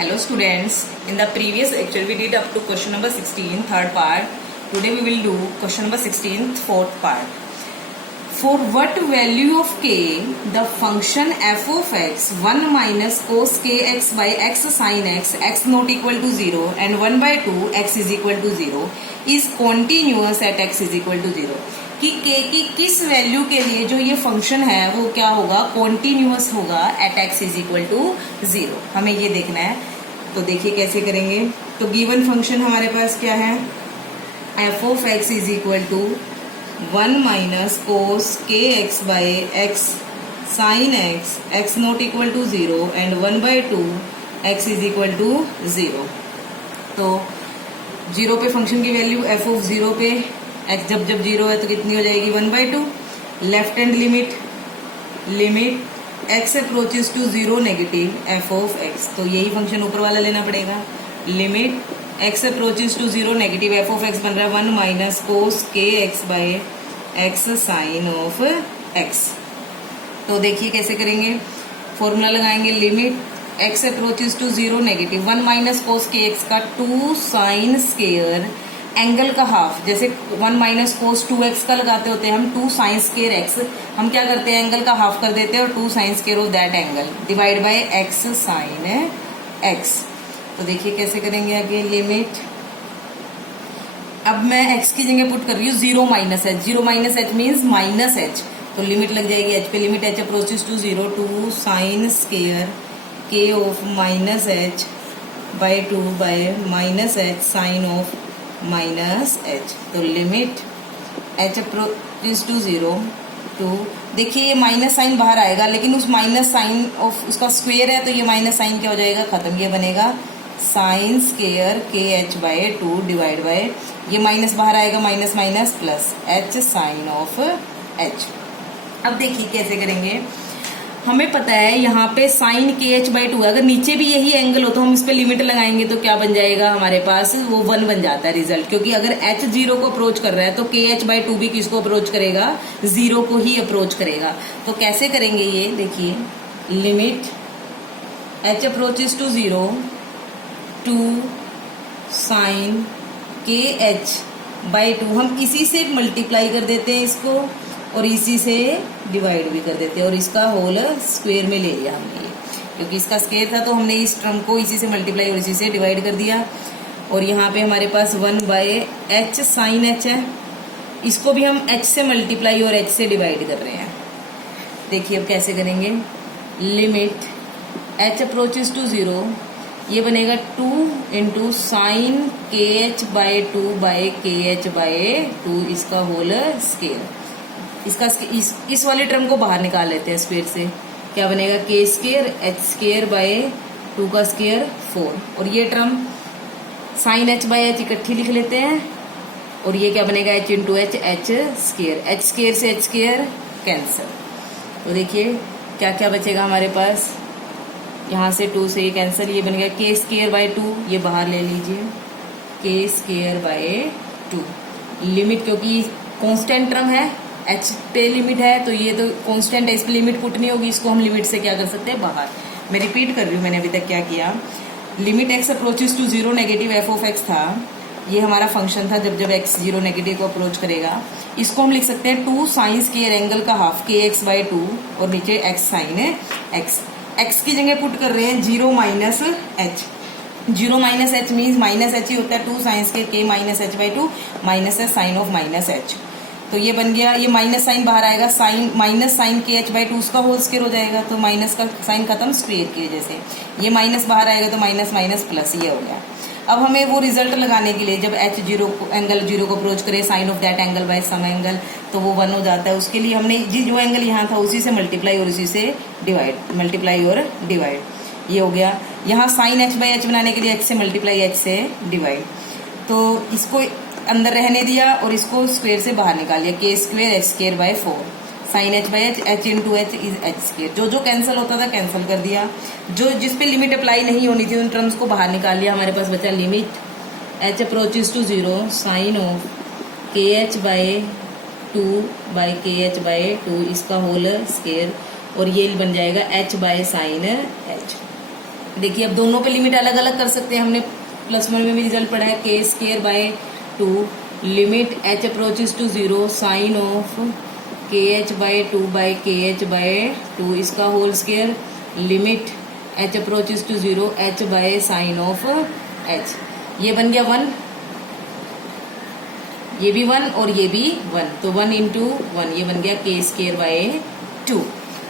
Hello students, in the previous lecture we did up to question number 16, third part. Today we will do question number 16, fourth part. For what value of k, the function f of x 1 minus cos kx by x sin x not equal to 0 and 1 by 2 x is equal to 0 is continuous at x is equal to 0. कि k की किस value के लिए जो ये function है वो क्या होगा, कॉन्टिन्यूअस होगा at x is equal to 0. हमें ये देखना है. तो देखिए कैसे करेंगे. तो गिवन फंक्शन हमारे पास क्या है, f of x is equal to 1 minus cos k x by x sine x not equal to 0 and 1 by 2 x is equal to 0. तो 0 पे फंक्शन की वैल्यू f ऑफ 0 पे x जब 0 है तो कितनी हो जाएगी 1 by 2. Left hand limit x approaches to 0 negative f of x. तो यही फंक्शन ऊपर वाला लेना पड़ेगा. Limit x approaches to 0 negative f of x बन रहा है 1 minus cos k x by x sine of x. तो देखिए कैसे करेंगे, फॉर्मूला लगाएंगे. Limit x approaches to 0 negative 1 minus cos k x का 2 साइन स्केयर एंगल का हाफ. जैसे 1 माइनस कोस 2x का लगाते होते हैं हम 2 साइन स्केयर x, हम क्या करते हैं एंगल का हाफ कर देते हैं और 2 sine square of that angle divide by x sine x. तो देखिए कैसे करेंगे आगे. लिमिट अब मैं x की जगह पुट कर रही हूँ 0 minus h. 0 minus h means minus h. तो लिमिट लग जाएगी h पे. Limit h approaches to 0 2 sine square k of minus h by 2 by minus h sine of minus h. तो limit h approaches to 0 two, देखिए ये minus sine बाहर आएगा लेकिन उस माइनस साइन ऑफ उसका स्क्वायर है तो ये माइनस साइन क्या हो जाएगा, खत्म. ये बनेगा sine square k h by 2 divide by, ये माइनस बाहर आएगा minus minus plus h sine of h. अब देखिए कैसे करेंगे. हमें पता है यहाँ पे साइन के एच बाई 2 है. अगर नीचे भी यही एंगल हो तो हम इस पे लिमिट लगाएंगे तो क्या बन जाएगा हमारे पास, वो 1 बन जाता है रिजल्ट. क्योंकि अगर h 0 को अप्रोच कर रहा है तो के एच बाई 2 भी किसको अप्रोच करेगा, 0 को ही अप्रोच करेगा. तो कैसे करेंगे ये देखिए. Limit h approaches to 0 two sine k h by 2, हम इसी से मल्टीप्लाई कर देते हैं इसको और इसी से डिवाइड भी कर देते हैं और इसका होल स्क्वायर में ले लिया हमने. क्योंकि इसका स्क्वायर था तो हमने इस टर्म को इसी से मल्टीप्लाई और इसी से डिवाइड कर दिया. और यहाँ पे हमारे पास 1 बाय एच साइन एच है, इसको भी हम h से मल्टीप्लाई और h से डिवाइड कर रहे हैं. देखिए अब कैसे करेंगे. लिमिट h अप्रोचेस टू 0, ये बनेगा 2 into sine k h by 2 by k h by 2, इसका होल स्क्वायर. इसका इस वाले टर्म को बाहर निकाल लेते हैं स्क्वायर से. क्या बनेगा, के स्क्वायर एच स्क्वायर बाय 2 का स्क्वायर 4. और ये term sine h by h इकट्ठी लिख लेते हैं और ये क्या बनेगा h into h square. H square से एच स्क्वायर कैंसिल. तो देखिए क्या क्या बचेगा हमारे पास, यहाँ से 2 से ये कैंसिल, ये बनेगा के स्क्वायर बाय 2, ये बाहर ले लीजिए के स्क्वायर बाय 2. लिमिट क्योंकि कांस्टेंट टर्म है, h पे लिमिट है तो ये तो कांस्टेंट है, इस पे लिमिट पुट नहीं होगी, इसको हम लिमिट से क्या कर सकते हैं बाहर. मैं रिपीट कर रही हूँ मैंने अभी तक क्या किया. Limit x approaches to 0 negative f of x था, ये हमारा फंक्शन था जब x 0 नेगेटिव को अप्रोच करेगा. इसको हम लिख सकते हैं 2 साइन स्क्वायर एंगल का हाफ के एक्स बाई 2 और नीचे x साइन x. x की जगह पुट कर रहे हैं 0 minus h. 0 minus h means minus h ही होता है. 2 sine square k minus h by 2 minus है साइन ऑफ माइनस एच. तो ये बन गया, ये माइनस साइन बाहर आएगा, sine minus sine k h by 2 उसका होल स्क्वायर हो जाएगा. तो माइनस का साइन खत्म, स्क्वायर की वजह से ये माइनस बाहर आएगा तो माइनस माइनस प्लस ये हो गया. अब हमें वो रिजल्ट लगाने के लिए जब एच 0 एंगल 0 को अप्रोच करे sine of that angle by some angle तो वो 1 हो जाता है. उसके लिए हमने जो एंगल यहाँ था उसी से मल्टीप्लाई और उसी से डिवाइड, मल्टीप्लाई और डिवाइड, ये हो गया. यहाँ साइन एच बाई एच बनाने के लिए एच से मल्टीप्लाई एच से डिवाइड. तो इसको अंदर रहने दिया और इसको स्क्वायर से बाहर निकाल लिया. K square h square by 4 sine h by h, h into h is h square. जो जो कैंसिल होता था कैंसिल कर दिया, जो जिस पे लिमिट अप्लाई नहीं होनी थी उन टर्म्स को बाहर निकाल लिया. हमारे पास बचा limit h approaches to 0 sine of k h by 2 by k h by 2, इसका होल स्क्वायर और ये बन जाएगा h बाय साइन h. देखिए अब दोनों पे लिमिट अलग अलग कर सकते हैं, हमने +1 में भी रिजल्ट पढ़ा है k square by 2 limit h approaches to 0 sine of k h by 2 by k h by 2 इसका whole square limit h approaches to 0 h by sine of h। ये बन गया 1, ये भी 1 और ये भी 1, तो 1 इंटू 1 ये बन गया के स्क्वायर बाय 2।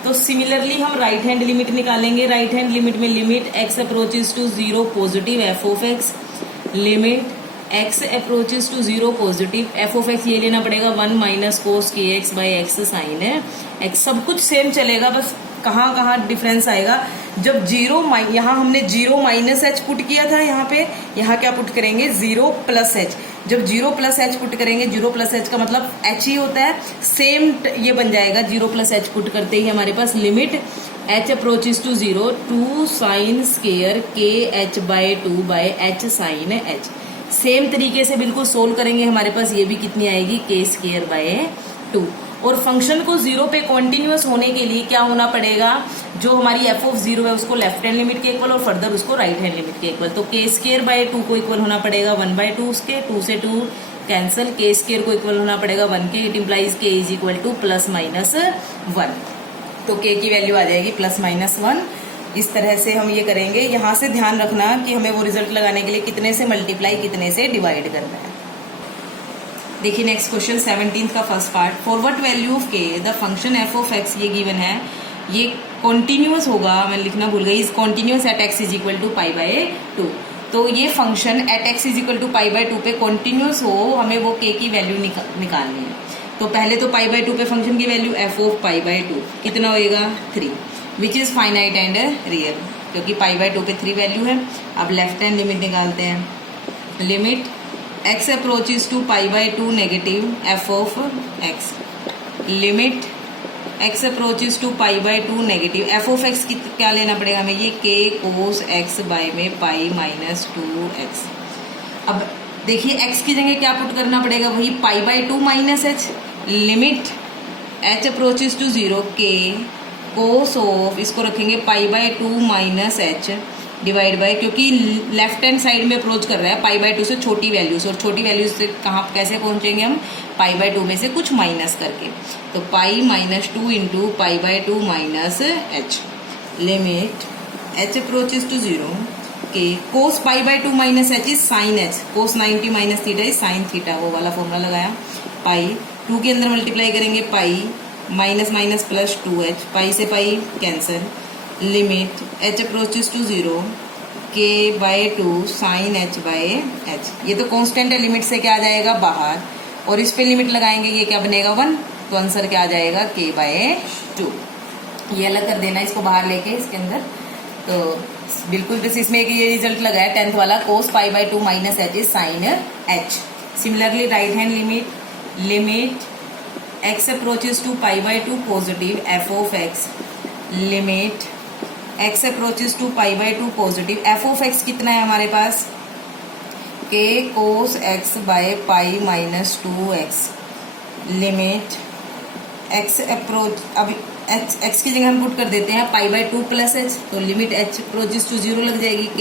तो सिमिलरली हम राइट हैंड लिमिट निकालेंगे। राइट हैंड लिमिट में limit x approaches to 0 positive f of x limit x approaches to 0 positive f of x ये लेना पड़ेगा 1 minus cos k x by x sine है x। सब कुछ same चलेगा, बस कहाँ कहाँ डिफरेंस आएगा जब 0 यहाँ हमने 0 माइनस एच पुट किया था, यहाँ क्या पुट करेंगे 0 प्लस एच। जब 0 प्लस एच पुट करेंगे, 0 प्लस एच का मतलब एच ही होता है, सेम ये बन जाएगा। 0 प्लस एच पुट करते ही हमारे पास limit h approaches to 0 2 sine square k h by 2 by h sine h. Same तरीके से बिल्कुल सोल्व करेंगे, हमारे पास ये भी कितनी आएगी के स्केयर बाय 2। और फंक्शन को 0 पे कॉन्टिन्यूअस होने के लिए क्या होना पड़ेगा, जो हमारी f ऑफ 0 है उसको लेफ्ट हैंड लिमिट के इक्वल और फर्दर उसको राइट हैंड लिमिट के इक्वल। तो के स्केयर बाय 2 को इक्वल होना पड़ेगा 1/2 उसके, 2 से 2 कैंसिल, के स्केयर को इक्वल होना पड़ेगा 1 के। इट इम्प्लाइज के इज इक्वल टू ±1। तो के की वैल्यू आ जाएगी ±1। इस तरह से हम ये करेंगे। यहाँ से ध्यान रखना कि हमें वो रिजल्ट लगाने के लिए कितने से मल्टीप्लाई कितने से डिवाइड करना है। देखिए नेक्स्ट क्वेश्चन 17 का first part. For what value of k the function f of x ये गिवन है, ये कॉन्टिन्यूअस होगा, मैं लिखना भूल गई, is continuous at x is equal to π/2। तो ये फंक्शन at x is equal to π/2 पे कॉन्टिन्यूअस हो, हमें वो k की वैल्यू निकालनी है। तो पहले तो π/2 पे फंक्शन की वैल्यू f ऑफ π/2 कितना होएगा 3, which is finite and real, क्योंकि π/2 पे 3 वैल्यू है। अब लेफ्ट हैंड लिमिट निकालते हैं। Limit x approaches to π/2 negative f of x limit x approaches to π/2 negative f of x क्या लेना पड़ेगा हमें, ये k cos x बाय में π-2x। अब देखिए x की जगह क्या पुट करना पड़ेगा, वही π/2 minus h limit h approaches to 0 k cos of, इसको रखेंगे π/2 माइनस h डिवाइड बाय, क्योंकि लेफ्ट हैंड साइड में अप्रोच कर रहा है π/2 से छोटी वैल्यू से, और छोटी वैल्यू से कहाँ कैसे पहुंचेंगे हम, π/2 में से कुछ माइनस करके। तो π-2 into π/2 minus h limit h approaches to 0 k cos π/2 minus h is sine h, cos 90 minus theta is sine theta, वो वाला फॉर्मूला लगाया। पाई 2 के अंदर मल्टीप्लाई करेंगे pi minus minus plus 2h, pi से pi cancel, limit h approaches to 0 k/2 sine h by h। ये तो constant है, लिमिट से क्या आ जाएगा बाहर, और इस पे लिमिट लगाएंगे, ये क्या बनेगा 1, तो आंसर क्या आ जाएगा k/2। ये अलग कर देना इसको बाहर लेके इसके अंदर। तो बिल्कुल बस इसमें एक ये रिजल्ट लगा है 10th वाला, cos π/2 minus h is sine h। Similarly right hand limit x approaches to π/2 positive f of x limit x approaches to π/2 positive f of x कितना है हमारे पास, k cos x by π-2x limit x approach, अब x की जगह हम put कर देते हैं π/2 प्लस h, तो लिमिट h अप्रोचेस टू 0 लग जाएगी k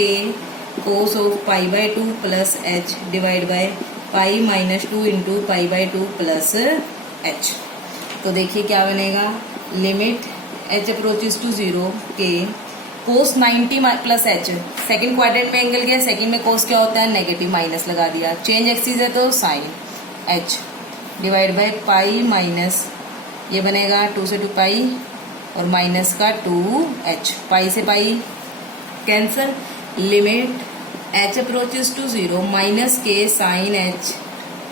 cos of π/2 plus h divide by π-2 into π/2 plus h। तो देखिए क्या बनेगा, limit h approaches to 0 k cos 90 plus h, second quadrant में एंगल गया, सेकंड में cos क्या होता है नेगेटिव, माइनस लगा दिया, चेंज एक्सिस है तो sine h divide by pi minus, ये बनेगा 2 से 2 पाई और माइनस का 2h, पाई से pi cancel, limit h approaches to 0 minus k sine h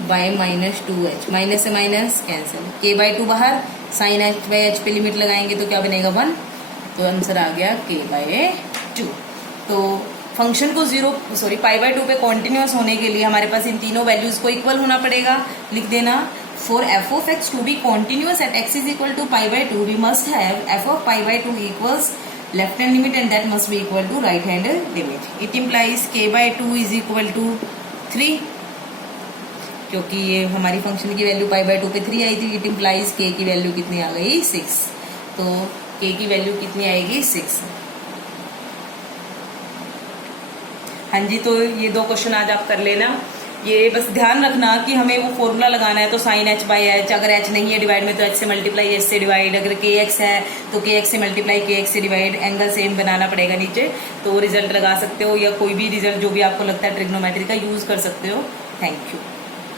by -2h, minus से माइनस कैंसिल, k/2 बाहर, साइन h बाय h पे लिमिट लगाएंगे तो क्या बनेगा 1, तो आंसर आ गया k/2। तो फंक्शन को π/2 पे कॉन्टिन्यूअस होने के लिए हमारे पास इन तीनों वैल्यूज को इक्वल होना पड़ेगा। लिख देना, for f of x to be continuous at x is equal to π/2 we must have f of π/2 equals left hand limit and that must be equal to right hand limit. It implies k/2 is equal to 3, क्योंकि ये हमारी function की value π/2 पे 3 आई थी। It implies k की value कितनी आ गई 6, तो k की वैल्यू कितनी आएगी 6। हाँ जी, तो ये 2 क्वेश्चन आज आप कर लेना। ये बस ध्यान रखना कि हमें वो फॉर्मूला लगाना है, तो साइन h बाई एच, अगर h नहीं है डिवाइड में तो h से मल्टीप्लाई h से डिवाइड, अगर kx है तो kx से मल्टीप्लाई kx से डिवाइड, एंगल सेम बनाना पड़ेगा नीचे, तो वो रिजल्ट लगा सकते हो, या कोई भी रिजल्ट जो भी आपको लगता है ट्रिग्नोमेट्री का यूज कर सकते हो। Thank you.